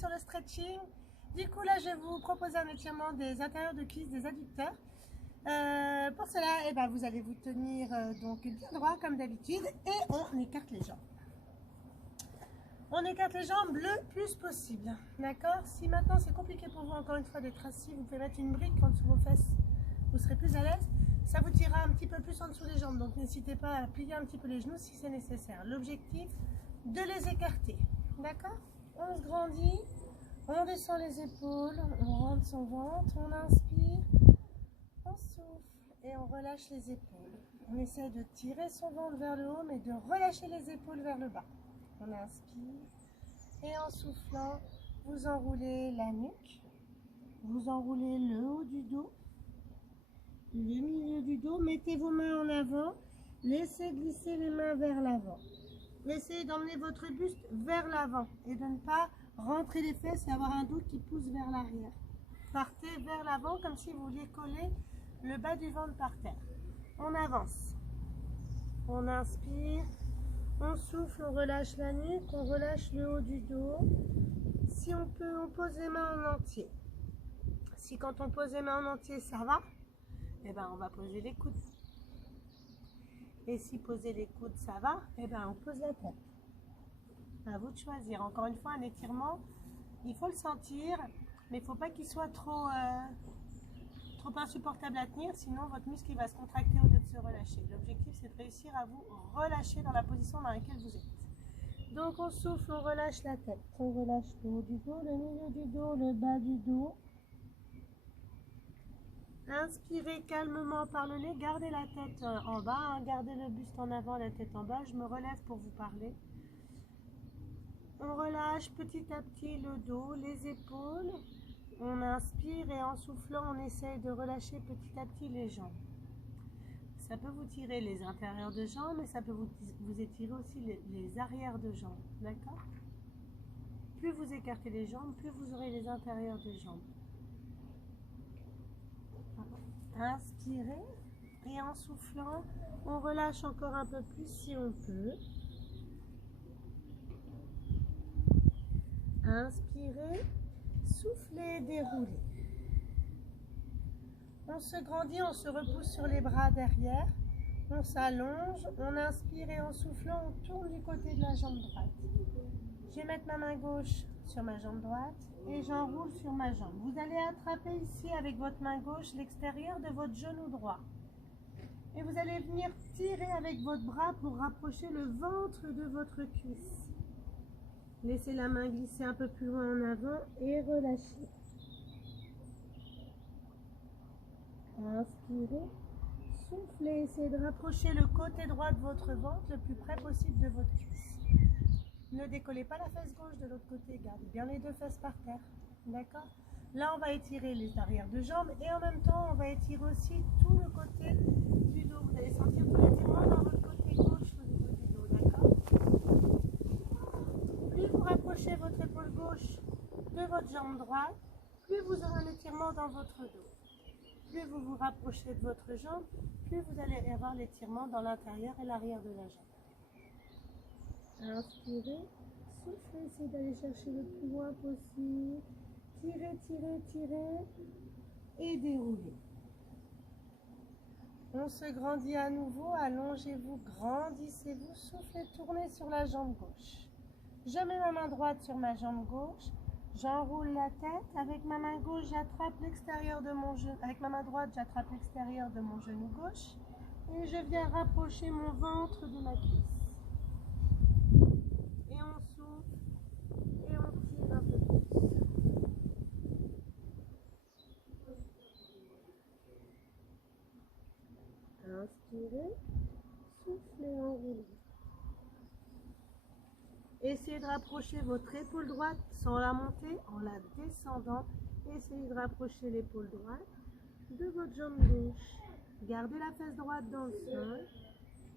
sur le stretching. Du coup, là, je vais vous proposer un étirement des intérieurs de cuisses, des adducteurs. Pour cela, eh ben, vous allez vous tenir donc bien droit comme d'habitude et on écarte les jambes. On écarte les jambes le plus possible, d'accord? Si maintenant c'est compliqué pour vous, encore une fois, d'être assis, vous pouvez mettre une brique en dessous de vos fesses, vous serez plus à l'aise. Ça vous tirera un petit peu plus en dessous des jambes, donc n'hésitez pas à plier un petit peu les genoux si c'est nécessaire. L'objectif, de les écarter, d'accord? On se grandit, on descend les épaules, on rentre son ventre, on inspire, on souffle et on relâche les épaules. On essaie de tirer son ventre vers le haut, mais de relâcher les épaules vers le bas. On inspire et en soufflant, vous enroulez la nuque, vous enroulez le haut du dos, le milieu du dos, mettez vos mains en avant, laissez glisser les mains vers l'avant. Essayez d'emmener votre buste vers l'avant et de ne pas rentrer les fesses et avoir un dos qui pousse vers l'arrière. Partez vers l'avant comme si vous vouliez coller le bas du ventre par terre. On avance. On inspire. On souffle, on relâche la nuque, on relâche le haut du dos. Si on peut, on pose les mains en entier. Si quand on pose les mains en entier, ça va, eh ben on va poser les coudes. Et si poser les coudes, ça va, eh ben on pose la tête. À vous de choisir. Encore une fois, un étirement, il faut le sentir, mais il ne faut pas qu'il soit trop insupportable à tenir, sinon votre muscle va se contracter au lieu de se relâcher. L'objectif, c'est de réussir à vous relâcher dans la position dans laquelle vous êtes. Donc on souffle, on relâche la tête, on relâche le haut du dos, le milieu du dos, le bas du dos. Inspirez calmement par le nez, gardez la tête en bas, gardez le buste en avant, la tête en bas. Je me relève pour vous parler. On relâche petit à petit le dos, les épaules. On inspire et en soufflant, on essaye de relâcher petit à petit les jambes. Ça peut vous tirer les intérieurs de jambes et ça peut vous étirer aussi les arrières de jambes. D'accord? Plus vous écartez les jambes, plus vous aurez les intérieurs de jambes. Inspirez et en soufflant, on relâche encore un peu plus si on peut. Inspirez, soufflez, déroulez. On se grandit, on se repousse sur les bras derrière. On s'allonge, on inspire et en soufflant, on tourne du côté de la jambe droite. Je vais mettre ma main gauche sur ma jambe droite et j'enroule sur ma jambe. Vous allez attraper ici avec votre main gauche l'extérieur de votre genou droit. Et vous allez venir tirer avec votre bras pour rapprocher le ventre de votre cuisse. Laissez la main glisser un peu plus loin en avant et relâchez. Inspirez, soufflez, essayez de rapprocher le côté droit de votre ventre le plus près possible de votre cuisse. Ne décollez pas la fesse gauche de l'autre côté, gardez bien les deux fesses par terre. D'accord? Là, on va étirer les arrières de jambes et en même temps, on va étirer aussi tout le côté du dos. Vous allez sentir tout l'étirement dans votre côté gauche au niveau du dos, d'accord? Plus vous rapprochez votre épaule gauche de votre jambe droite, plus vous aurez un étirement dans votre dos. Plus vous vous rapprochez de votre jambe, plus vous allez avoir l'étirement dans l'intérieur et l'arrière de la jambe. Inspirez, soufflez, essayez d'aller chercher le plus loin possible. Tirez, tirez, tirez et déroulez. On se grandit à nouveau, allongez-vous, grandissez-vous, soufflez, tournez sur la jambe gauche. Je mets ma main droite sur ma jambe gauche, j'enroule la tête, avec ma main gauche j'attrape l'extérieur de mon genou, avec ma main droite j'attrape l'extérieur de mon genou gauche et je viens rapprocher mon ventre de ma cuisse. Et on souffle et on tire un peu plus. Inspirez, soufflez, enroulez. Essayez de rapprocher votre épaule droite sans la monter, en la descendant. Essayez de rapprocher l'épaule droite de votre jambe gauche. Gardez la fesse droite dans le sol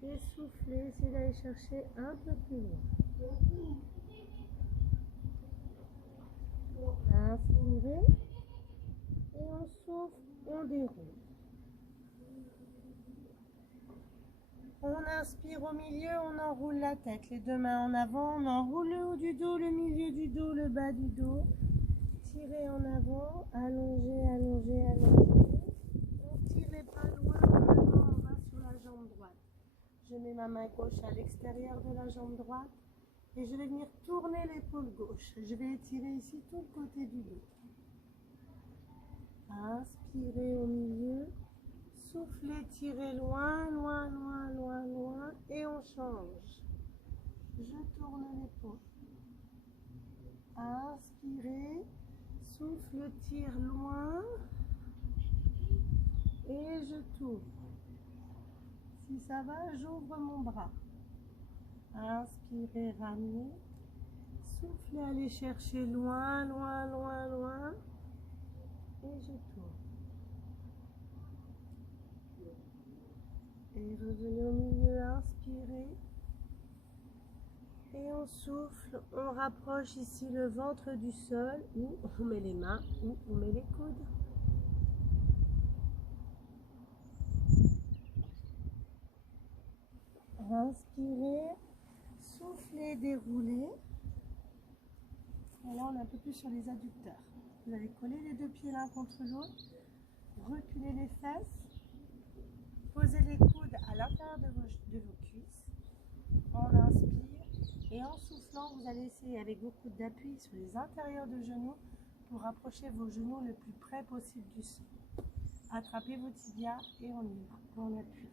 et soufflez. Essayez d'aller chercher un peu plus loin. Inspirez et on souffle, on déroule. On inspire au milieu, on enroule la tête. Les deux mains en avant, on enroule le haut du dos, le milieu du dos, le bas du dos. Tirez en avant, allongez, allongez, allongez. On tire les bras loin, maintenant on va sur la jambe droite. Je mets ma main gauche à l'extérieur de la jambe droite et je vais venir tourner l'épaule gauche. Je vais étirer ici tout le côté du dos. Inspirez au milieu. Soufflez, tirez loin, loin, loin, loin, loin et on change. Je tourne l'épaule. Inspirez, souffle, tire loin et je tourne. Si ça va, j'ouvre mon bras. Inspirez, ramenez. Soufflez, allez chercher loin, loin, loin, loin et je tourne. Et revenez au milieu, inspirez. Et on souffle, on rapproche ici le ventre du sol, ou on met les mains, ou on met les coudes. Inspirez, soufflez, déroulez. Et là, on est un peu plus sur les adducteurs. Vous allez coller les deux pieds l'un contre l'autre, reculer les fesses. Posez les coudes à l'intérieur de vos cuisses. On inspire et en soufflant, vous allez essayer avec vos coudes d'appuyer sur les intérieurs de genoux pour rapprocher vos genoux le plus près possible du sol. Attrapez vos tibias et on y va. On appuie.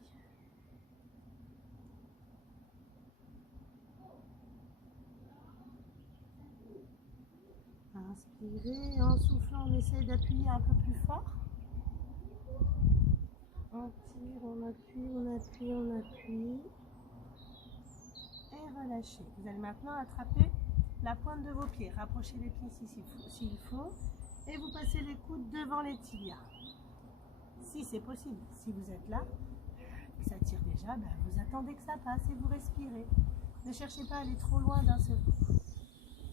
Inspirez et en soufflant, on essaye d'appuyer un peu plus fort. On tire, on appuie, on appuie, on appuie. Et relâchez. Vous allez maintenant attraper la pointe de vos pieds. Rapprochez les pieds s'il faut. Et vous passez les coudes devant les tibias. Si c'est possible. Si vous êtes là, que ça tire déjà, ben vous attendez que ça passe et vous respirez. Ne cherchez pas à aller trop loin d'un seul coup.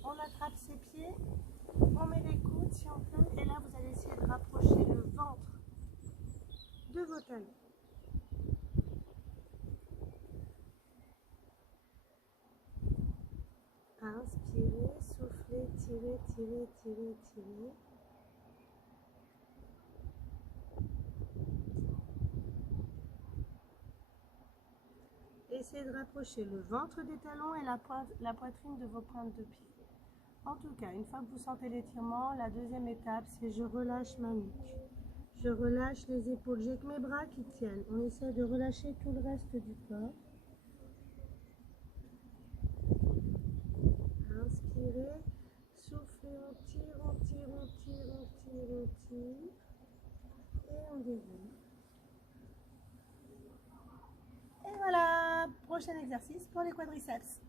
On attrape ses pieds, on met les coudes si on peut. Et là, vous allez essayer de rapprocher le ventre de vos talons. Inspirez, soufflez, tirez, tirez, tirez, tirez. Essayez de rapprocher le ventre des talons et la poitrine de vos pointes de pied. En tout cas, une fois que vous sentez l'étirement, la deuxième étape, c'est je relâche ma nuque. Je relâche les épaules. J'ai que mes bras qui tiennent. On essaie de relâcher tout le reste du corps. Inspirez, soufflez, on tire, on tire, on tire, on tire, on tire. Et on déroule. Et voilà, prochain exercice pour les quadriceps.